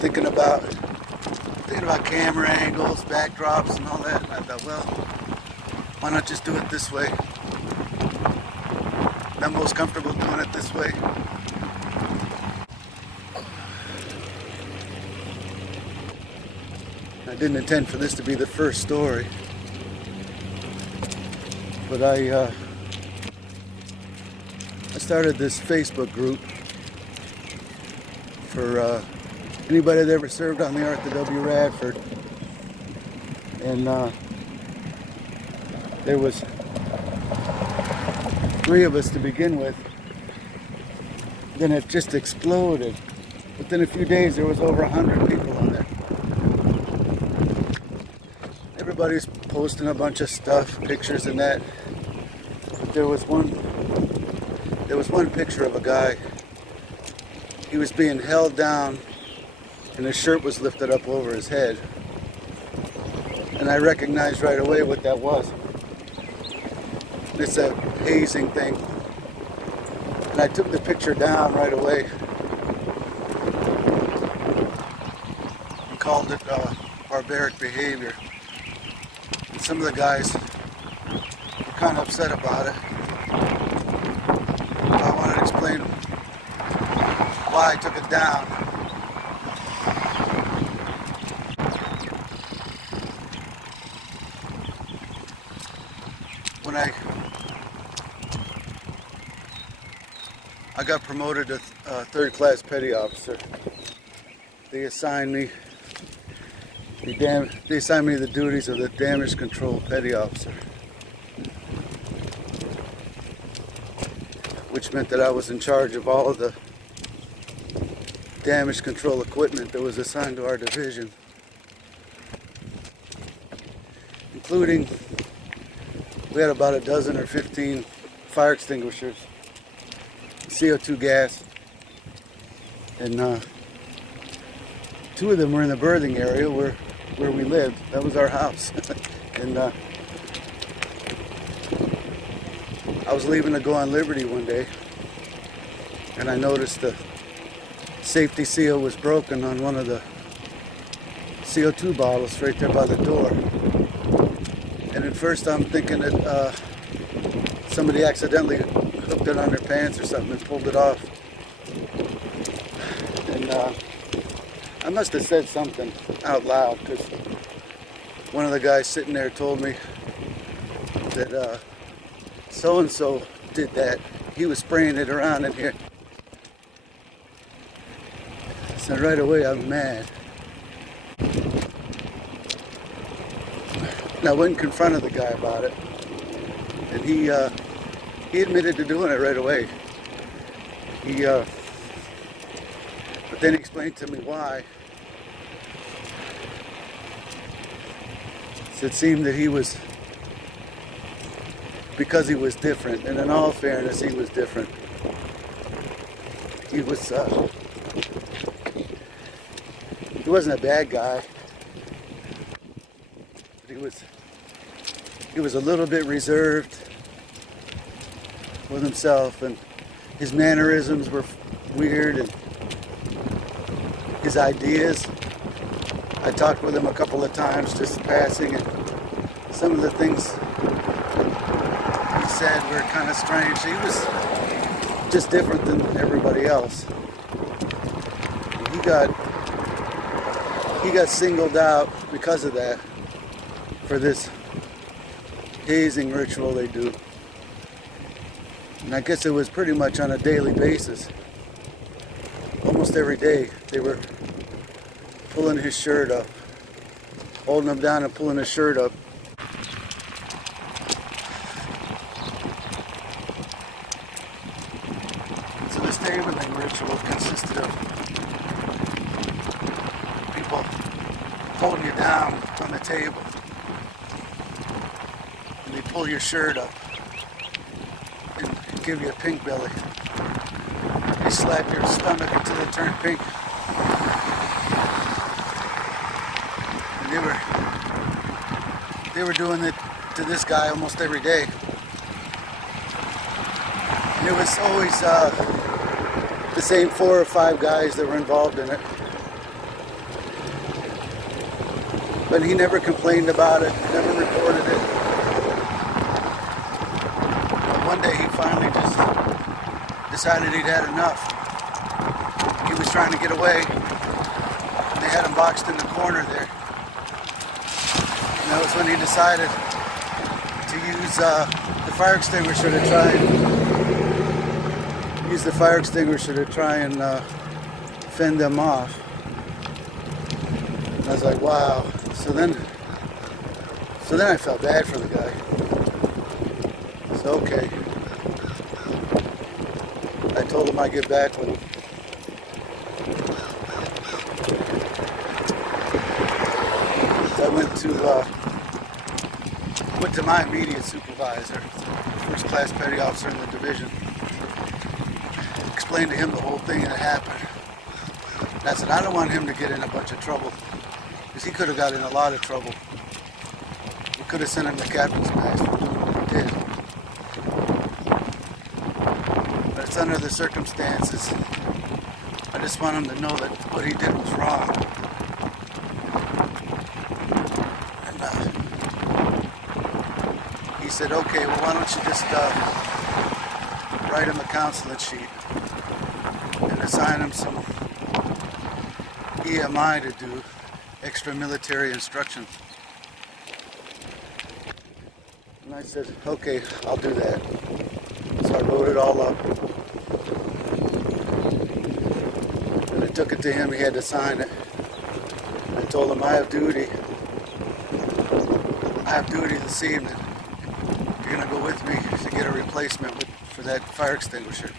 thinking about camera angles, backdrops, and all that. And I thought, well, why not just do it this way? I'm most comfortable doing it this way. I didn't intend for this to be the first story, but I started this Facebook group for anybody that ever served on the Arthur W. Radford, and there was 3 of us to begin with. Then it just exploded. Within a few days there was over 100 people on there. Everybody's posting a bunch of stuff, pictures and that. But there was one picture of a guy. He was being held down and his shirt was lifted up over his head. And I recognized right away what that was. It's a hazing thing. And I took the picture down right away and called it barbaric behavior. And some of the guys were kind of upset about it. I wanted to explain why I took it down. When I got promoted to third-class petty officer, they assigned me the duties of the damage control petty officer, which meant that I was in charge of all of the damage control equipment that was assigned to our division, including, we had about a dozen or 15 fire extinguishers, CO2 gas, and 2 of them were in the birthing area where we lived. That was our house. And I was leaving to go on Liberty one day, and I noticed the safety seal was broken on one of the CO2 bottles right there by the door. And at first I'm thinking that somebody accidentally hooked it on their pants or something and pulled it off. And I must have said something out loud, because one of the guys sitting there told me that so-and-so did that. He was spraying it around in here. So right away I'm mad. And I went and confronted the guy about it, and he admitted to doing it right away. But then he explained to me why. So it seemed that because he was different, and in all fairness, he was different. He wasn't a bad guy. He was a little bit reserved with himself, and his mannerisms were weird, and his ideas. I talked with him a couple of times, just passing, and some of the things he said were kind of strange. He was just different than everybody else. He got singled out because of that, for this hazing ritual they do. And I guess it was pretty much on a daily basis. Almost every day they were pulling his shirt up, holding him down and pulling his shirt up. So this tabling ritual consisted of people holding you down on the table, and they pull your shirt up and give you a pink belly. They slap your stomach until it turned pink. And they were doing it to this guy almost every day. And it was always the same 4 or 5 guys that were involved in it. But he never complained about it, never reported it. But one day he finally just decided he'd had enough. He was trying to get away. They had him boxed in the corner there. And that was when he decided to use the fire extinguisher to try and fend them off. And I was like, wow. So then I felt bad for the guy. So okay. I told him I'd get back with him. So I went to my immediate supervisor, first class petty officer in the division. Explained to him the whole thing that happened. And I said, I don't want him to get in a bunch of trouble, because he could have got in a lot of trouble. We could have sent him to captain's mast for doing what he did. But it's under the circumstances. I just want him to know that what he did was wrong. And he said, okay, well, why don't you just write him a counseling sheet and assign him some EMI to do, extra military instruction. And I said, okay, I'll do that. So I wrote it all up. And I took it to him, he had to sign it. I told him, I have duty this evening. You're gonna go with me to get a replacement for that fire extinguisher.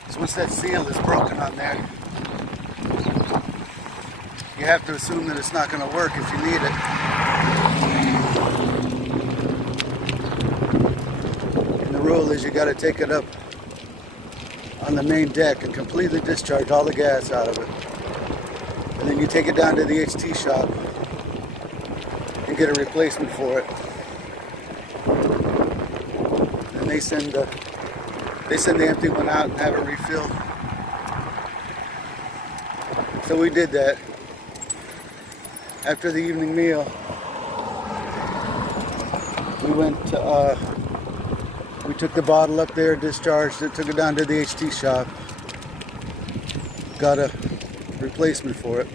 Because once that seal is broken on there, you have to assume that it's not going to work if you need it. And the rule is you got to take it up on the main deck and completely discharge all the gas out of it. And then you take it down to the HT shop and get a replacement for it. And they send the empty one out and have it refilled. So we did that. After the evening meal, we took the bottle up there, discharged it, took it down to the HT shop, got a replacement for it.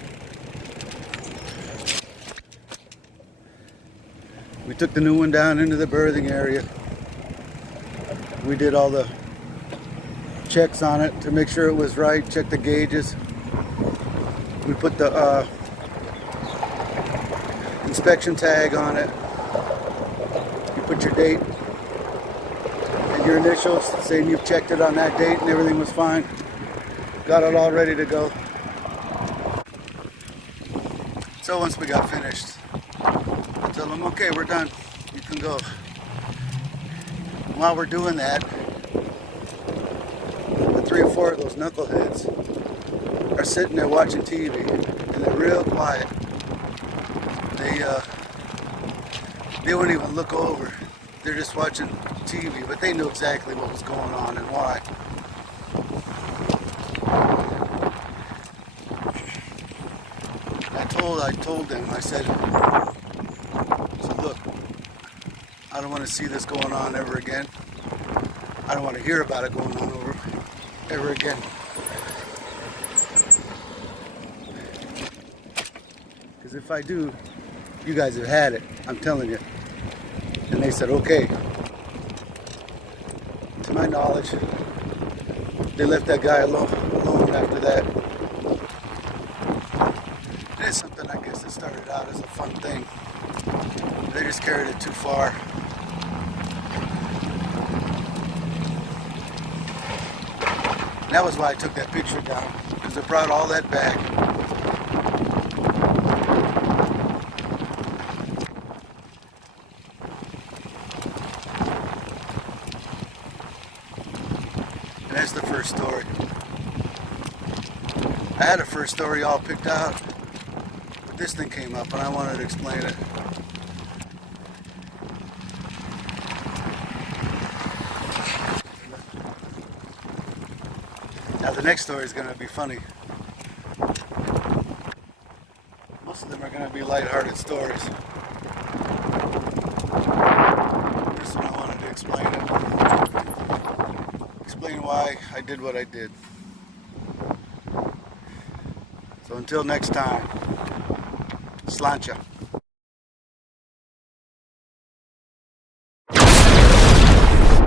We took the new one down into the berthing area. We did all the checks on it to make sure it was right, checked the gauges. We put the inspection tag on it. You put your date and your initials saying you've checked it on that date and everything was fine. Got it all ready to go. So once we got finished, I told them, okay, we're done. You can go. While we're doing that, the 3 or 4 of those knuckleheads are sitting there watching TV, and they're real quiet. They wouldn't even look over. They're just watching TV, but they knew exactly what was going on and why. I told them, I said, look, I don't want to see this going on ever again. I don't want to hear about it going on ever again. Because if I do, you guys have had it, I'm telling you. And they said, okay. To my knowledge, they left that guy alone after that. It is something, I guess, that started out as a fun thing. They just carried it too far. And that was why I took that picture down, because it brought all that back. And that's the first story. I had a first story all picked out, but this thing came up and I wanted to explain it. Now the next story is going to be funny. Most of them are going to be lighthearted stories. Just I wanted to explain it. Explain why I did what I did. So until next time, sláinte.